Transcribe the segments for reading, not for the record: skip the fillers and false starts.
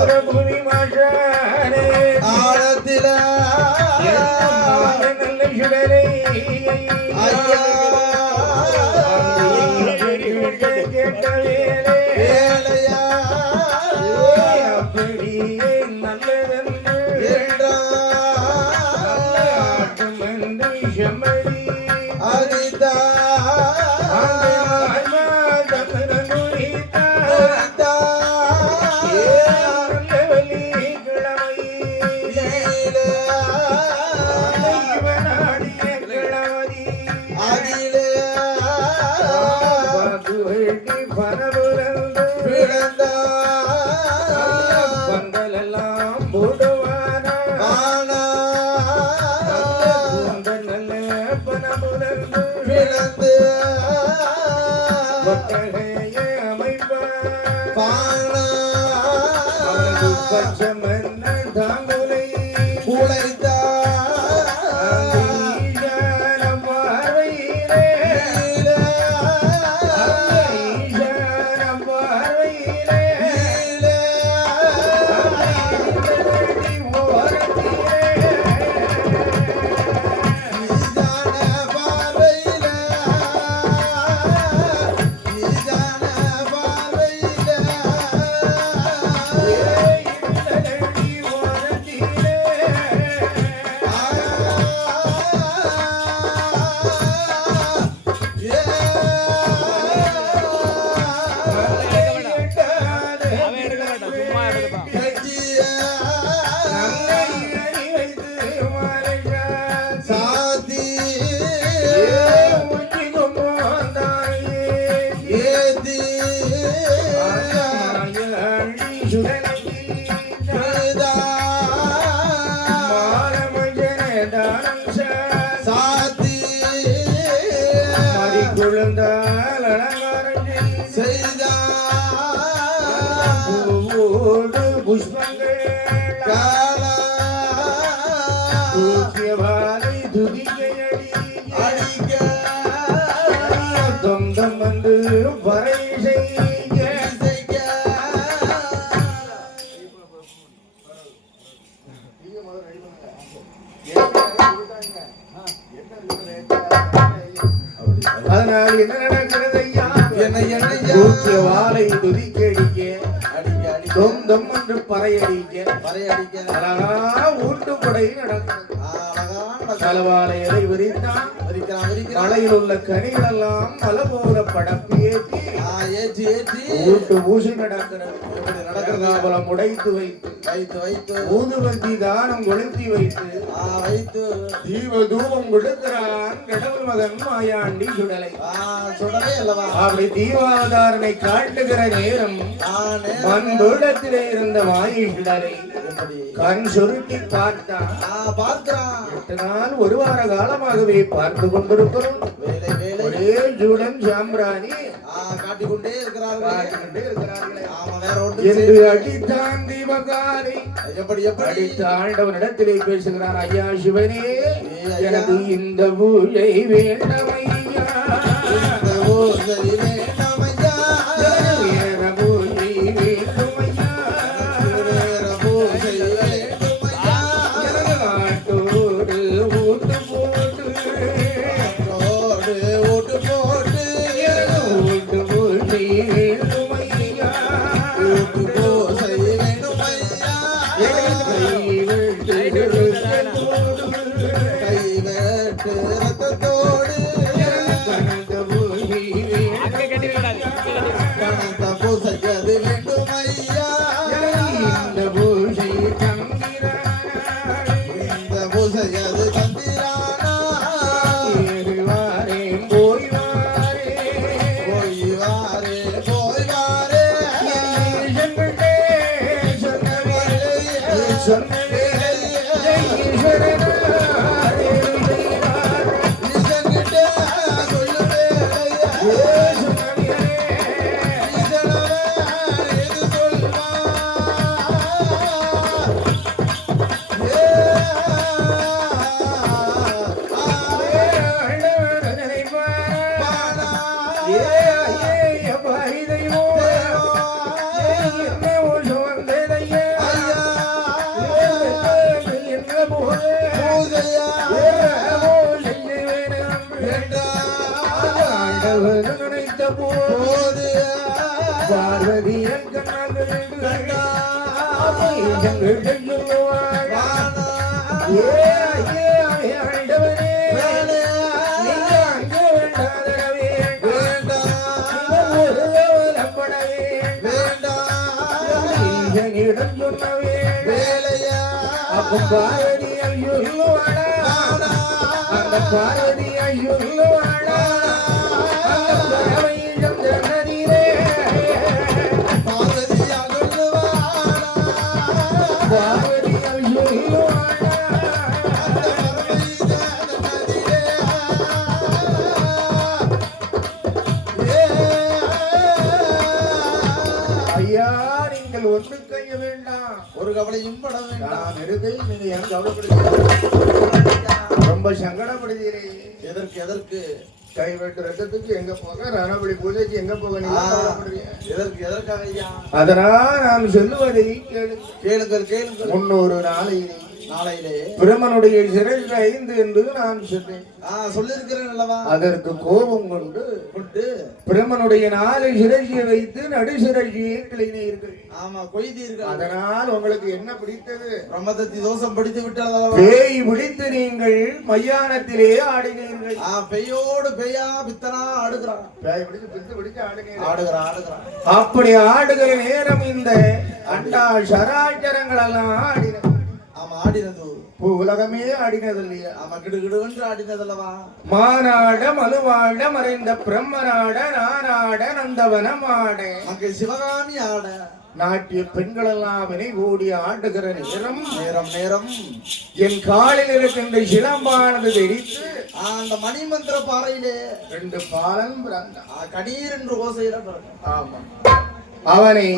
பிரபுனி மாஷானே ஆழத்தில நல்ல சுடரை ஐயா கேட்ட வேலையா அப்படியே நல்லதென்று ஆட்டமென்று செம்மடி அனிதா அதனால் என்ன நடக்கிறது ஐயா கூற்றிய வாளை துதிக்க அடிக்க தொந்தம் என்று பறையடிக்க அழகா ஊட்டுப்படை நடக்கிறது தலவாலை இலை விரித்தான் மலையில் உள்ள கனிகள் எல்லாம் பல போல படப்பி ஏற்றி ஊட்டு ஊசி நடக்கிறது காவலம் உடைத்து வைத்து ஊதுவந்தி தானம் கொளுத்தி வைத்து தீப தூபம் கொடுக்கிறான் கடவுள் மகன் மாயாண்டி சுடலை அல்லவா அப்படி தீபாவதாரனை காட்டுகிற நேரம் மண்புடத்திலே இருந்த மாயை சுடலை கண் சுருட்டி பார்த்தான் 8 நாள் ஒரு வார காலமாகவே பார்த்து கொண்டிருக்கிறோம் ஒரே ஜூடன் சாம்பிராணி காட்டிக்கொண்டே இருக்கிறார்களே என்று அடித்தான் தீபகாரி அடித்த ஆண்டவனிடத்திலே பேசுகிறார் ஐயா சிவனே எனக்கு இந்த பூஜை வேண்டமையா Yeah. பார்வதிய ஆண்டவனே நீங்க அங்கே வேண்டாதரவே இடம் சொன்னவே அப்ப பார்வதி ஐயுள்ளுவாடா அந்த பார்வதி ஐயுள்ளுவாடா அந்த பறவையிடம் ஜன்னதிரே பார்வதி ஐயுள்ளுவாடா ஐயா நீங்கள் ஒன்று கைய வேண்டாம் ஒரு கவலையும் பட வேண்டாம் நான் இருக்கையில் நீங்க ஏன் கவலைப்படுகிறீர்கள் ரொம்ப சங்கடப்படுகிறீர்கள் எதற்கு எதற்கு கைவெட்டு ரத்தத்துக்கு எங்க போக ரணபடி பூஜைக்கு எங்க போக நீங்க கவலைப்படுறீங்க எதற்காக ஐயா அதனால் நான் சொல்லுவதை கேளுங்கள் கேளுங்கள் 300 நாளையிலே பிரமனுடைய சிறையில் 5 என்று நான் சொன்னேன் சொல்லிருக்கிறேன் அல்லவா அதற்கு கோபம் கொண்டு பிரமனுடைய 4 சிறையை வைத்து நடுசிறையை கிளினீர்கள் ஆமா கொய்தீர்கள் அதனால் உங்களுக்கு என்ன பிடித்தது பிரம்மதத்தி தோஷம் பிடித்து விட்டது பேய் பிடித்து நீங்கள் மையானத்திலே ஆடினீர்கள் பெய்யோடு பெய்யா பித்தனா ஆடுகிறான் பேய் பிடித்து பித்து பிடித்து ஆடுகிறான் அப்படி ஆடுகிற நேரம் இந்த அண்டா சராச்சரங்கள் எல்லாம் ஆடின ஆமா ஆடினது உலகமே ஆடினது இல்லையா ஆமா கிடுகிடுவென்று ஆடினதல்லவா மானாட மலுவாட மறைந்த பிரம்மனாட நானாட நந்தவனமாட அங்கே சிவகாமி ஆட நாட்டிய பெண்கள் எல்லாம் வினை கூடி ஆடுகிற நேரம் நேரம் நேரம் என் காலில் இருக்கின்ற சிலம்பானது தெரித்து அந்த மணிமந்திர பாறையிலே 2 பாலன் பிறந்தான் கணீர் என்று ஓசையில ஆமா அவனை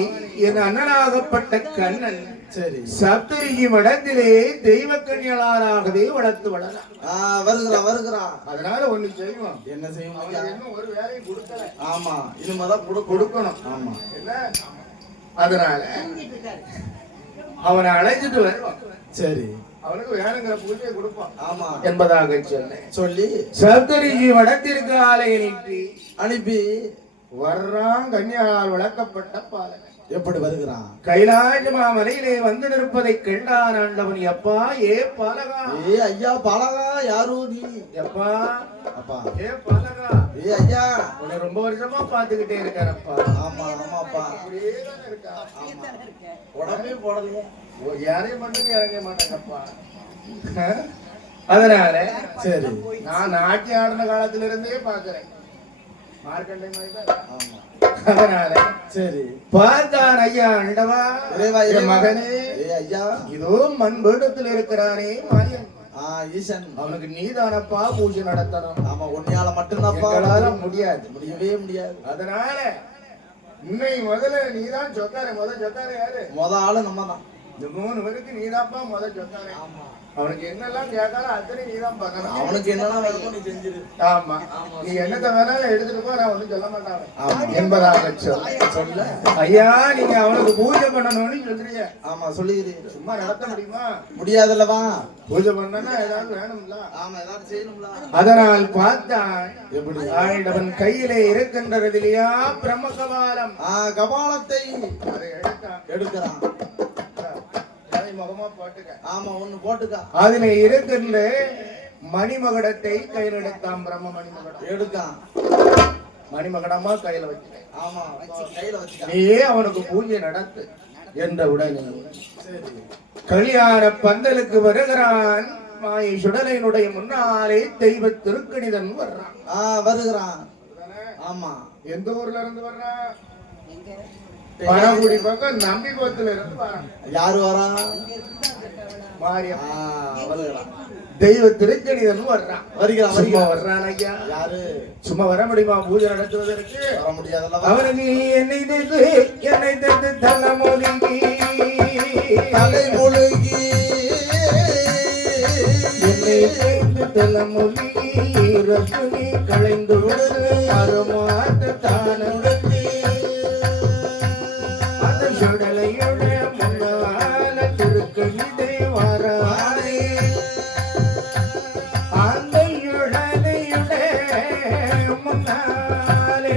என் அண்ணனாகப்பட்ட கண்ணன் சரி சப்தரிகி மடத்திலே தெய்வ கன்னியலாராகவே வளர்த்து வளர்ந்தான் வருகிறான் அதனால ஒண்ணு செய்வோம் என்ன செய்வோம் இன்னும் ஒரு வேலையை கொடுக்கல ஆமா இனிமேதான் கொடுக்கணும் ஆமா என்ன அதனால அவனை அழைச்சிட்டு வருவான் சரி அவனுக்கு வேணுங்கிற பூஜையை கொடுப்பான் ஆமா என்பதாக சொல்லி சப்தரிகி மடத்திற்கு ஆலை அனுப்பி வர்றான் கன்னியால் வளர்க்கப்பட்ட பாலகன் எப்படி வருகிறான் கைலாய மாமலையிலே வந்து நிற்பதை கண்டான் ஆண்டவன் எப்பா ஏ பாலகா ஐயா பாலகா யாரு நீ எப்பா அப்பா ஏ பாலகா ஐயா உன்னை ரொம்ப வருஷமா பாத்துக்கிட்டே இருக்காரப்பா ஆமா ஆமாப்பா அப்படியே தான் இருக்கா உடம்பே போடலையா யாரையும் மட்டும் இறங்க மாட்டாங்கப்பா அதனால சரி நான் நாட்டி ஆடின காலத்துல இருந்தே பாக்குறேன் மார்க்கண்டை மாதிரி தான் ஆமா அதனால சரி பார்த்தான் ஐயா அண்டவா மகனே ஐயா இதோ மண் வேடத்தில் இருக்கிறானே மாயன் ஈசன் அவனுக்கு நீதானப்பா பூஜை நடத்தணும் ஆமா உன்னையால மட்டும்தான்ப்பா முடியவே முடியாது அதனால இன்னை முதல்ல நீதான் சொக்காரு சொக்காரு யாரு ஆளு நம்ம தான் இந்த 3 பேருக்கு நீதான்ப்பா சொக்காரு ஆமா அவனுக்கு என்னெல்லாம் கேட்காலும் அத்தனை நீதான் பார்க்கணும் அவனுக்கு என்னெல்லாம் வேணுமோ நீ செஞ்சிரு ஆமா நீ என்னத்த வேணாலும் எடுத்துட்டு போ நான் ஒண்ணும் சொல்ல மாட்டான் என்பதாக சொல்ல ஐயா நீங்க அவனுக்கு பூஜை பண்ணணும்னு சொல்றீங்க ஆமா சொல்லிக்கிறீங்க சும்மா நடத்த முடியுமா முடியாதுல்லவா பூஜை பண்ணனா ஏதாவது வேணும்ல ஆமா ஏதாவது செய்யணும்ல அதனால் பார்த்தான் எப்படி ஆண்டவன் கையிலே இருக்கின்றதிலையா பிரம்ம கபாலம் கபாலத்தை அதை எடுக்கிறான் முகமா போட்டுக்க ஆமா ஒண்ணு போட்டுக்க அதுல இருக்கின்ற மணிமகடத்தை கையில் எடுத்தான் பிரம்ம மணிமகடம் எடுத்தான் மணிமகடமா கையில வச்சு ஆமா கையில வச்சு நீயே அவனுக்கு பூஜை நடத்து என்ற உடனே கல்யாண பந்தலுக்கு வருகிறான் மாயை சுடலையினுடைய முன்னாலே தெய்வ திருக்கணிதன் வர்றான் வருகிறான் ஆமா எந்த ஊர்ல இருந்து வர்றான் பணகுடி பக்கம் நம்பிக்கோத்துல இருந்து வரான் யாரு வரா மாரியம் வருகிறான் தெய்வ திருக்கணிதன் வர்றான் வருகிறான் வர்றான் ஐயா யாரு சும்மா வர முடியுமா பூஜை நடத்துவதற்கு வர முடியாதல்ல அவனுக்கு என்னை தந்து தலைமொழி என்னை தந்து தலைமொழி ரசுனி களைந்து அருமாத்த தானி அந்த சுடலையோட முன்னால திருக்கணிதை வரானே அந்த முன்னாலே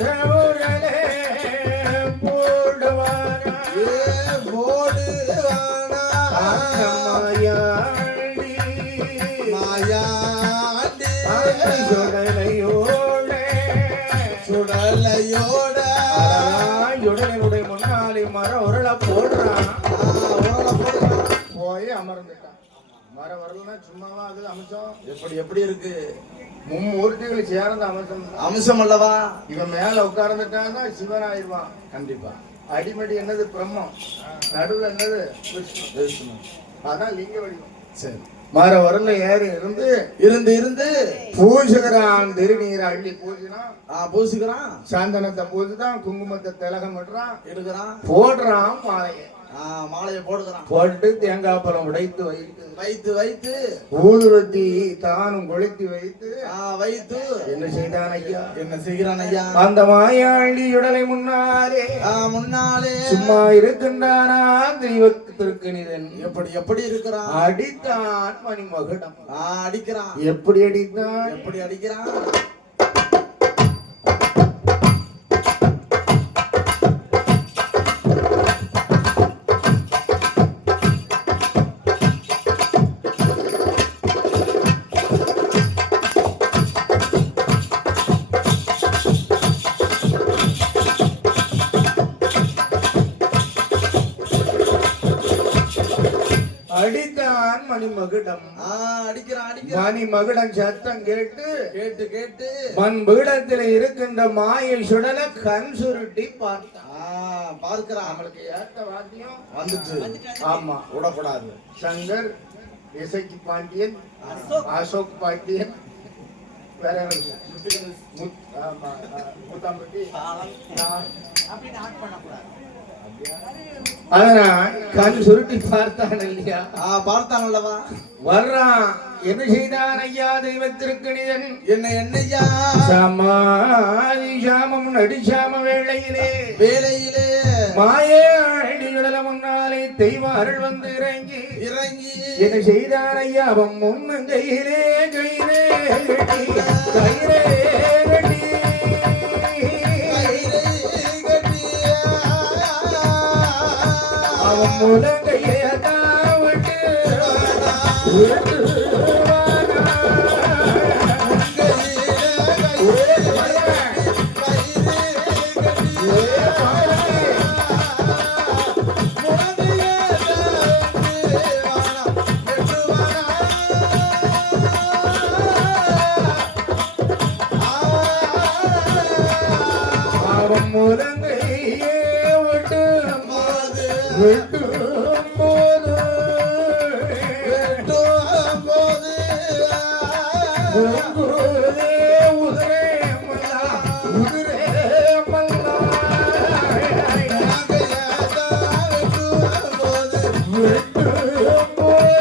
மரவுரலே போடுவானா போடுவானா மாயாண்டி மாயாண்டி சுடலையோட சுடலையோட உடனுடைய முன்னாலே மரம் உருளை போடுறான் உரலை போடுறான் போய் அமர்ந்துட்டான். மரம் வரலன்னா சும்மாவா அது அம்சம்? எப்படி எப்படி இருக்கு மும்மூர்த்திகள் சேர்ந்த அம்சம். அம்சம் அல்லவா இவன் மேல உட்கார்ந்துட்டான்னா சிவன் ஆயிடுவான். கண்டிப்பா அடிமடி என்னது பிரம்மம், நடுவுல என்னது விஷ்ணு. விஷ்ணு. அதான் லிங்க வடிவம். சரி மர வரல ஏறி இருந்து இருந்து இருந்து பூசுகிறான். திருநீரை அள்ளி பூசினான், பூசிக்கிறான் சாந்தனத்தை பூசிதான், குங்குமத்தை திலகம் விடுறான், எடுக்கிறான் போடுறான் மாலையை. மாலையை போடுகிறான். போட்டு தேங்காய் பழம் உடைத்து வைத்து வைத்து வைத்து ஊதுவத்தி தானும் கொளுத்தி வைத்து வைத்து என்ன செய்தான் ஐயா? என்ன செய்கிறான் ஐயா? அந்த மாயாண்டி உடலை முன்னாலே முன்னாலே சும்மா இருக்கின்றானா தெய்வத்திற்கு நிதன். எப்படி எப்படி இருக்கிறான்? அடித்தான் மணிமகுடம். அடிக்கிறான். எப்படி அடித்தான்? எப்படி அடிக்கிறான்? அடித்தான் மணிமகுடம். அடிக்கிறான் அடிக்கிறான். மணிமகுடம் சத்தம் கேட்டு கேட்டு கேட்டு மண்பீடத்தில் இருக்கின்ற மாயை சுடல கண் சுருட்டி பார்த்தான். பார்க்கிறான். நம்மளுக்கு ஏற்ற வாத்தியம் வந்துட்டு. ஆமா, விடக்கூடாது. சங்கர், இசைக்கு பாண்டியன், அசோக் பாண்டியன், வேற முத்தாம்பட்டி. அதனால் கண் சுருட்டி பார்த்தான் இல்லையா? பார்த்தான் அல்லவா? வர்றான். என்ன செய்தான் ஐயா தெய்வத்திற்கு நிதன்? என்ன என்னையா? சமாதி சாமம் நடிசாம வேளையிலே மாயே அடியுடல முன்னாலே தெய்வ அருள் வந்து இறங்கி இறங்கி என்ன செய்தான் ஐயா? அவன் முன்னங்கையிலே கயிறே கட்டி கயிறே கட்டி அவன் முழங்கையை விட்டு அவன் முழங்கையே விட்டு விட்டு போது உதிரே மல்லா உதிரே மல்லா விட்டு போது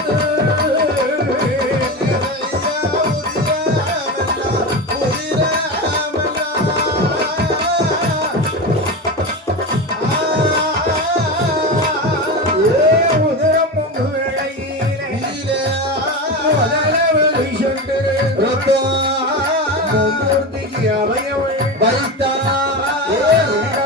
மூர்த்திக்கு அவையவள் வைத்தான்.